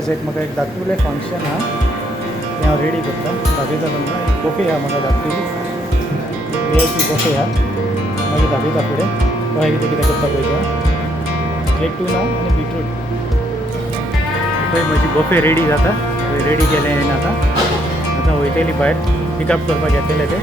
आज एक म्हाका एक दाखयलें फंक्शन हा तें हांव रेडी करता दाखयता तुमकां एक बफे हा म्हाका दाखयली VIP बफे हा मागीर दाखयता फुडें कशें कितें कितें करता पळय तें एक टू ना आनी बीटरूट पळय म्हजी बफे रेडी जाता रेडी केलें हांवें आतां वयतली भायर पिकअप करपाक येतले ते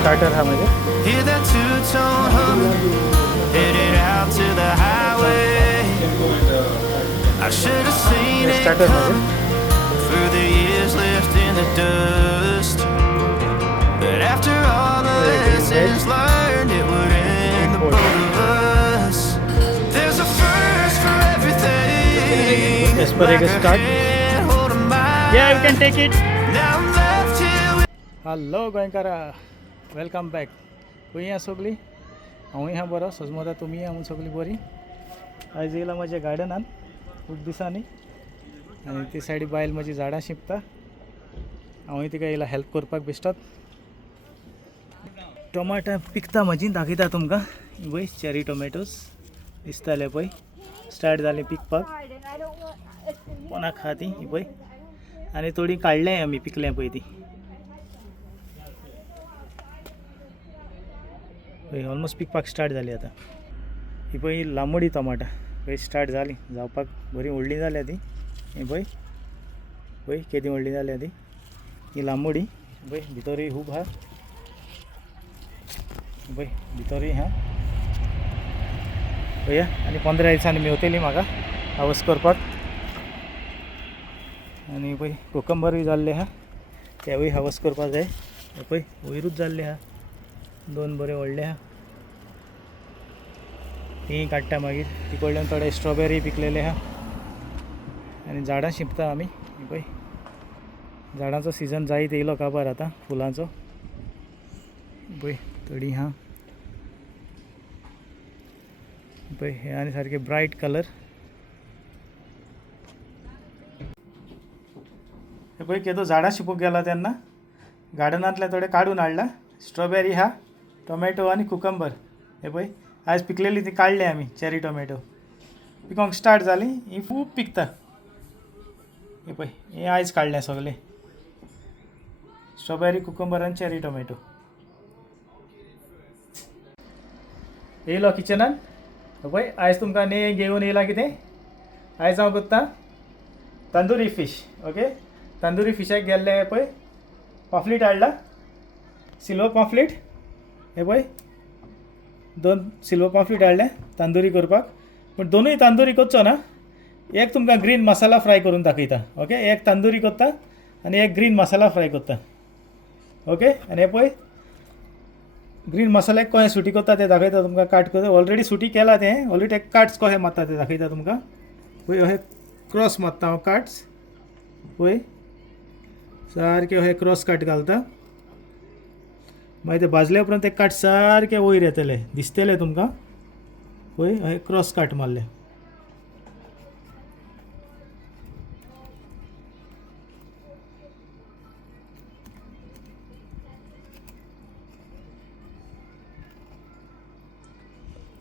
स्टार्टर हा म्हणजे स्टार्टर हॅलो गोंयकारा वेलकम बॅक खंय आहा सगळीं हांवूय आहा बरो सजमोता तुमी आहा सगळीं बरीं आयज येयला म्हज्या गार्डनान खूब दिसांनी आनी ती सायडी बायल म्हजी झाडां शिंपता हांवूय तिका येयला हेल्प करपाक बेश्टोच टोमाटां पिकता म्हजी दाखयता तुमकां पळय चेरी टोमॅटोज दिसताले पळय स्टार्ट जालें पिकपाक कोणाक खा ती पळय आनी थोडीं काडलें आमी पिकलें पळय ती ऑलमोस्ट पिकपाक स्टार्ट जाली आतां ही पळय लांबडी टमाटां पळय स्टार्ट जाली जावपाक बरी व्हडली जाल्या ती ही पळय पळय केदी व्हडली जाल्या ती ही लांबडी पळय भितरूय खूब आहा पळय भितरूय आहा पळया आनी 15 दिसांनी मेवतली म्हाका हावस करपाक आनी पळय कोकंबरूय जाल्ले आहा तेवूय हावस करपाक जाय पळय वयरूच जाल्ले आहा दोन बरे व्हडले आहा ती काडटा मागीर तिकडल्यान थोडे स्ट्रॉबेरी पिकलेले आहा आनी झाडां शिंपता आमी पळय झाडांचो सिजन जायत येयलो काबार आतां फुलांचो पळय थोडी आहा पळय हे आनी सारके ब्रायट कलर हे पळय केदो झाडां शिंपूंक गेला तेन्ना गार्डनांतले थोडे काडून हाडला स्ट्रॉबेरी हा टोमॅटो आनी कुकंबर हे पळय आयज पिकलेली ती काडली आमी चेरी टोमॅटो पिकोंक स्टार्ट जाली ही खूब पिकता हे पळय हे आयज काडलें सगळें स्ट्रॉबेरी कुकंबर आनी चेरी टोमॅटो येयलो किचनान पळय आयज तुमकां ने घेवन येयला कितें आयज हांव करता तंदुरी फीश ओके तंदुरी फिशाक गेल्ले पळय पॉफ्लेट हाडला सिल्वर पॉफ्लेट हे पळय 2 सिल्वर पॉफ्लेट हाडले तंदुरी करपाक पूण दोनूय तंदुरी करचो ना एक तुमकां ग्रीन मसाला फ्राय करून दाखयता ओके एक तंदुरी करता आनी एक ग्रीन मसाला फ्राय करता ओके आनी हे पळय ग्रीन मसाल्याक कशें सुटी करता तें दाखयता तुमकां काट करता ऑलरेडी सुटी केला तें ऑलरेडी एक काट्स कशें मारता तें दाखयता तुमकां पळय अशें क्रॉस मारता हांव काट्स पळय सारके अशें क्रॉस कट घालता मागीर ते भाजले उपरांत ते काट सारके वयर येतले दिसतले तुमकां पळय अशें क्रॉस कट मारले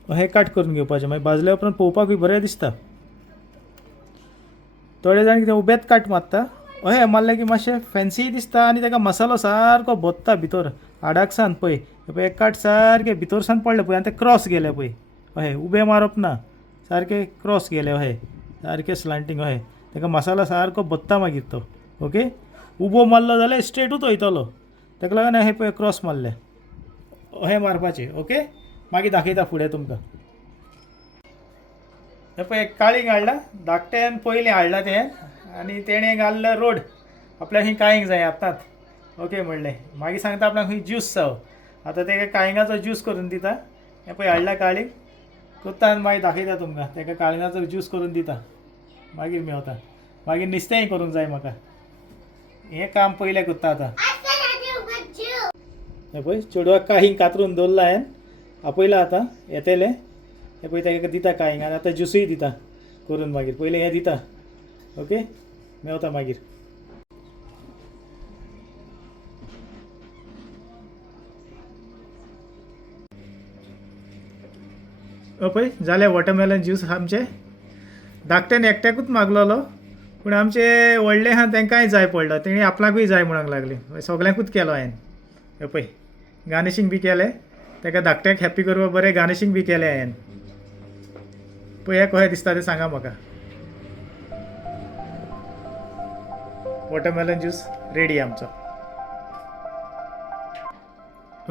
अशें कट करून घेवपाचें मागीर भाजले उपरांत पळोवपाकूय बरें दिसता थोडे जाण कितें उबेच कट मारता अशें मारलें की मातशें फॅन्सी दिसता आनी ताका मसालो सारको भोत्ता भितर आडाक सावन पळय एक काट सारके भितर सावन पडले पळय आनी ते क्रॉस गेले पळय अशें उबें मारप ना सारके क्रॉस गेले अशें सारके स्लांटींग अशें ताका मसालो सारको भोत्ता मागीर तो ओके उबो मारलो जाल्यार स्ट्रेटूच वयतलो ताका लागून अशें पळय क्रॉस मारले अशें मारपाचें ओके मागीर दाखयता फुडें तुमकां हे पळय एक काळींग हाडला धाकट्यान पयलीं हाडला तें आनी तेणें घाल्लो रोड आपल्याक खंय काळींग जाय आतांच ओके म्हणलें मागीर सांगता आपणाक खंय ज्यूस जावं आतां तेका काळिंगाचो ज्यूस करून दिता हे पळय हाडला काळींग करता आनी मागीर दाखयता तुमकां तेका काळिंगाचो ज्यूस करून दिता मागीर मेवता मागीर नुस्तेंय करूंक जाय म्हाका हें काम पयलें करता आतां हे पळय चेडवाक काळींग कातरून दवरला हांवें आपयला आतां येतेलें हे पळय ताका दिता काळींग आनी आतां ज्यूसूय दिता करून मागीर पयलें हें दिता ओके मेवता मागीर पळय जालें वॉटरमेलन ज्यूस आमचे धाकट्यान एकट्याकूच मागलोलो पूण आमचे व्हडले आहा तांकांय जाय पडलो तेणी आपणाकूय जाय म्हणूंक लागली सगल्यांकूच केलो हांवें हे पळय गार्निशींग बी केलें ताका धाकट्याक हॅप्पी करपाक बरें गार्निशींग बी केलें हांवें पळय हे कशें दिसता तें सांगा म्हाका वॉटरमेलन ज्यूस रेडी आमचो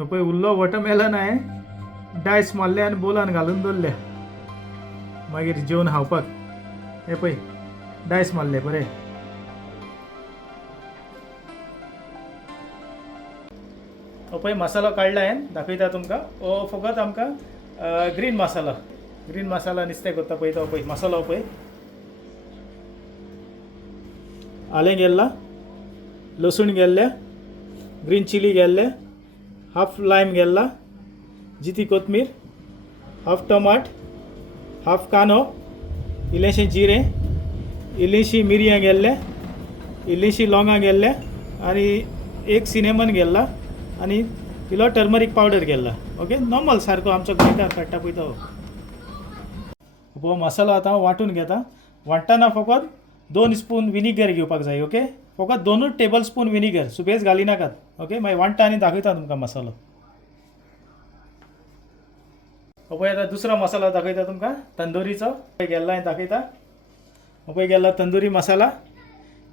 पळय उरलो वॉटरमेलन हांवें डायस मारले आनी बोलान घालून दवरले मागीर जेवन खावपाक हे पळय डायस मारले बरें पळय मसालो काडला हांवें दाखयता तुमकां हो फकत आमकां ग्रीन मसाला नुस्तें करता पळय तो पळय मसालो पळय आलें गेल्ला लसूण गेल्ले ग्रीन चिली गेल्ले हाफ लायम गेल्ला जिती कोथमीर हाफ टमाट हाफ कांदो इल्लेशें जिरें इल्लीशीं मिरयां गेल्ले इल्लीशीं लवंगां गेल्ले आनी एक सिनेमन गेल्ला आनी इल्लो टर्मरीक पावडर गेल्ला ओके नॉर्मल सारको आमचो गोंयकार काडटा पळय तो हो मसालो आतां हांव वांटून घेता वांटतना फकत 2 स्पून विनिगर घेवपाक जाय ओके फकत 2 टेबल स्पून विनिगर सुबेज घाली नाकात ओके मागीर वांटता आनी दाखयता तुमकां मसालो पळय आतां दुसरो मसालो दाखयता तुमकां तंदुरीचो गेल्ला हांवें दाखयता पळय गेल्ला तंदुरी मसाला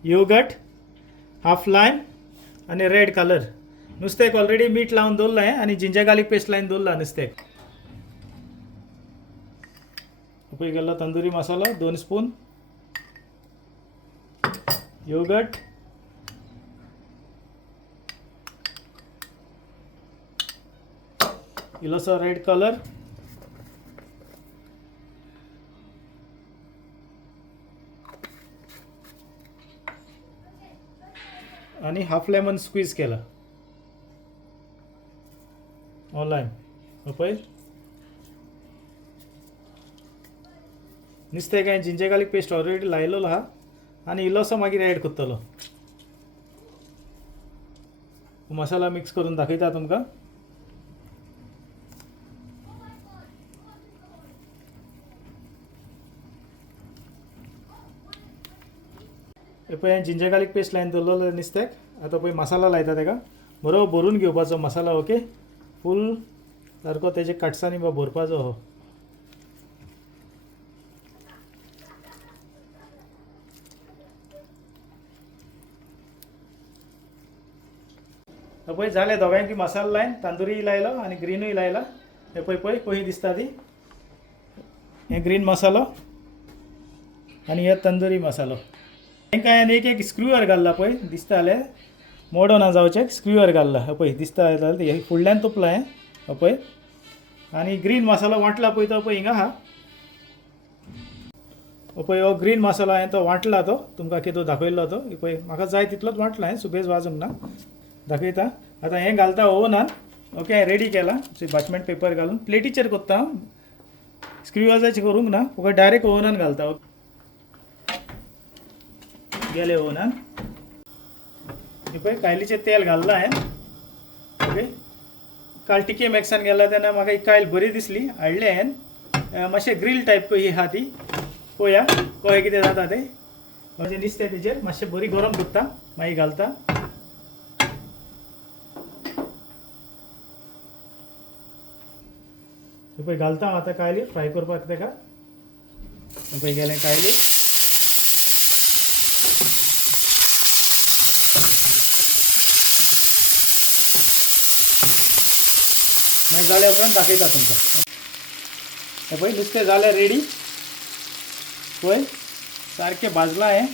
योगर्ट हाफ लायम आनी रेड कलर नुस्तेक ऑलरेडी मीठ लावन दवरला हांवें आनी जिंजर गार्लीक पेस्ट लावन दवरला नुस्तेक पळय गेल्लो तंदुरी मसालो 2 स्पून योगर्ट इल्लोसो रेड कलर आणि हाफ लेमन स्क्वीज केला ऑनलाईन पळय नुस्तें काय जिंजर गार्लीक पेस्ट ऑलरेडी लायलेलो आहा आनी इल्लोसो मागीर एड करतलो मसाला मिक्स करून दाखयता तुमकां पळय जिंजर गार्लीक पेस्ट लायन दवरलेलो नुस्त्याक आतां पळय मसाला लायता ताका बरो भरून घेवपाचो मसाला ओके फूल सारको तेजे काटसांनी भरपाचो हो पळय जालें दोगांयकी मसालो लायन तांदुरी लायलो आनी ग्रीनूय लायला हे पळय पळय कशी दिसता ती हे ग्रीन मसालो आनी हे तंदुरी मसालो तांकां हांवें एक स्क्रूवर घाल्ला पळय दिसता जाल्यार मोडो ना जावचें स्क्रूवर घाल्ला पळय दिसता जाल्यार फुडल्यान तुपला हें पळय आनी ग्रीन मसालो वांटला पळय तो पळय हिंगा आहा पळय हो ग्रीन मसालो हांवें तो वांटला तो तुमकां कितें दाखयल्लो तो पळय म्हाका जाय तितलोच वांटला हांवें सुबेज वाजूंक ना दाखयता आतां हें घालता ओवनान ओके हांवें रेडी केला बाचमेंट पेपर घालून प्लेटीचेर करता स्क्रूवाजाचेर करूंक ना फकत डायरेक्ट ओवनान घालता गेले ओवनान पळय कायलीचें तेल घाल्ला हांवें ओके काल टिके मॅक्सान गेला तेन्ना म्हाका ही कायल बरी दिसली हाडले हांवें मातशें ग्रील टायप ही आहा ती पळया कशें कितें जाता तें म्हणजे नुस्तें तेजेर मातशें बरी गरम करता मागीर घालता पळय घालता आतां कायली फ्राय करपाक ताका पळय गेलें कायली मागीर जाल्या उपरांत दाखयता तुमकां पळय नुस्तें जालें रेडी पळय सारकें भाजलां हें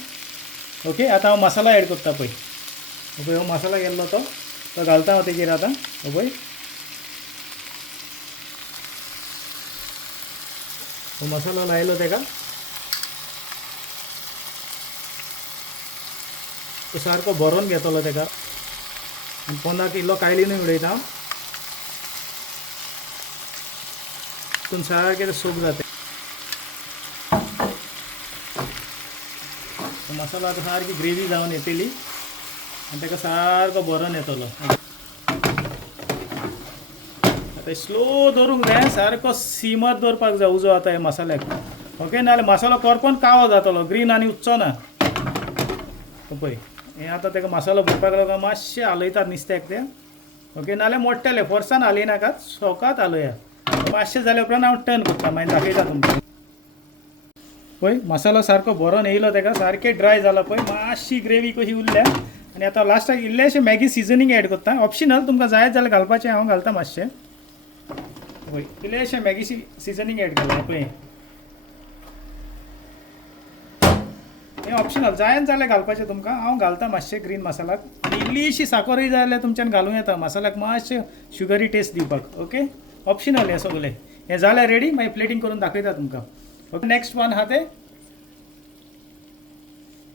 ओके आतां हांव मसाला एड करता पळय पळय हो मसाला गेल्लो तो घालता हांव तेजेर आतां पळय हो मसालो लायलो ताका तो सारको भरोन घेतलो ताका आनी 15 किलो कायलीनूय उडयता तितून सारकें सूप जाता मसालो आतां सारकी ग्रेवी जावन येतली आनी ताका सारको भरोन येतलो आता स्लो दवरूंक जाय, सारको सिमर दवरपाक जाय उजो आता हे मसाल्याक. ओके, नाल्यार मसालो करपोन काळो जातलो, ग्रीन आनी उच्चो ना. पळय हें आतां तेका मसालो भरपाक लागून मातशें हालयतात नुस्त्याक ते. ओके, नाल्यार मोडटले, फोर्सान हालयनाकात, सोकात हालया. मातशें जाल्या उपरांत हांव टर्न करता, मागीर दाखयता तुमकां. पळय मसालो सारको भरोन येयलो, तेका सारकें ड्राय जाला पळय, मातशी ग्रेवी कशी उरल्या. आनी आतां लास्टाक इल्लेशें मॅगी सिजनींग एड करता, ऑप्शनल, तुमकां जाय जाल्यार घालपाचें, हांव घालता मातशें. पळय इल्लेशें मॅगी सिजनींग एड केलां पळय. हें ऑप्शनल, जाय जाल्यार घालपाचें तुमकां, हांव घालता मातशें ग्रीन मसालाक. आनी इल्लीशी साखरय जाय जाल्यार तुमच्यान घालूं येता मसाल्याक मातशें शुगरी टेस्ट दिवपाक. ओके, ऑप्शनल हें सगलें. हें जाल्यार रेडी, मागीर प्लेटींग करून दाखयता तुमकां. ओके, नेक्स्ट वन आहा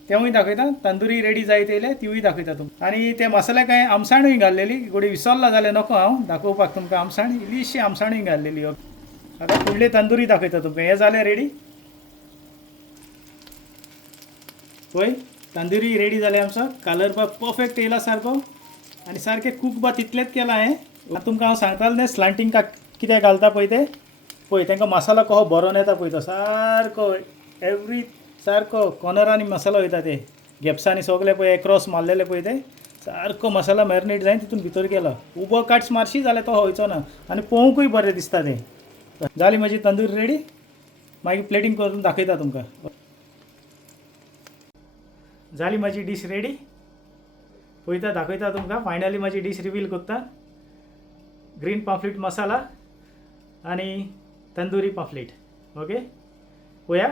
तेवूय दाखयता. तंदुरी रेडी जायत येयले तिवूय दाखयता तुमकां. आनी ते मसाल्याक हांवें आमसाणूय घाल्लेली, गोडी विसरला जाल्यार नको हांव दाखोवपाक तुमकां. आमसाण इल्लीशी आमसाणूय घाल्लेली. आतां फुडली तंदुरी दाखयता तुमकां. हें जाल्यार रेडी. पळय तंदुरी रेडी जाले आमचो. कलर बा परफेक्ट येयला सारको, आनी सारकें कूक बा तितलेंच केलां हांवें. आतां तुमकां हांव सांगतालो न्ही स्लांटींग कितें घालता पळय ते. पळय तांकां मसालो कसो भरोन येता पळय तो सारको, एवरी सारको कॉर्नरांनी मसालो वयता ते गॅप्सांनी सगळे पळय एक्रॉस मारलेले पळय ते सारको मसाला मॅरिनेट जायन तितून भितर गेलो. उबो काट्स मारशी जाल्यार तो वयचो ना, आनी पळोवंकूय बरें दिसता ते. जाली म्हजी तंदूरी रेडी, मागीर प्लेटींग करून दाखयता तुमकां. जाली म्हजी डीश रेडी, पळयता दाखयता तुमकां. फायनली म्हजी डीश रिवील करता. ग्रीन पॉम्फ्रेट मसाला आनी तंदुरी पॉम्फ्रेट. ओके, पळया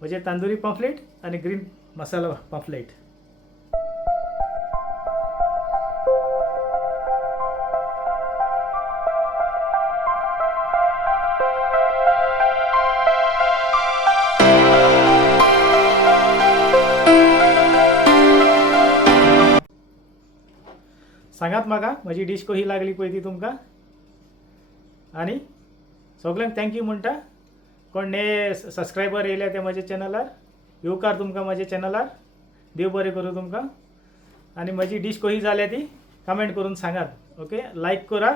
म्हणजे तंदुरी पॉम्फ्रेट आणि ग्रीन मसाला पॉम्फ्रेट. सांगात म्हाका म्हजी डीश कशी लागली पळय ती तुमकां. आनी सगळ्यांक थँक्यू म्हणटा. कोण ने सबस्क्रायबर येयल्या ते म्हज्या चॅनलार, येवकार तुमकां म्हज्या चॅनलार. देव बरें करूं तुमकां. आनी म्हजी डीश कशी जाल्या ती कमेंट करून सांगात. ओके, लायक करा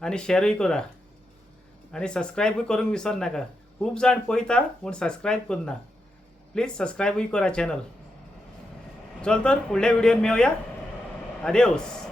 आनी शेअरूय करा, आनी सबस्क्रायबूय करूंक विसर नाका. खूब जाण पळयता पूण सबस्क्रायब करना. प्लीज सबस्क्रायबूय करा चॅनल. चल तर फुडल्या व्हिडिओन मेळुया. आदेवस.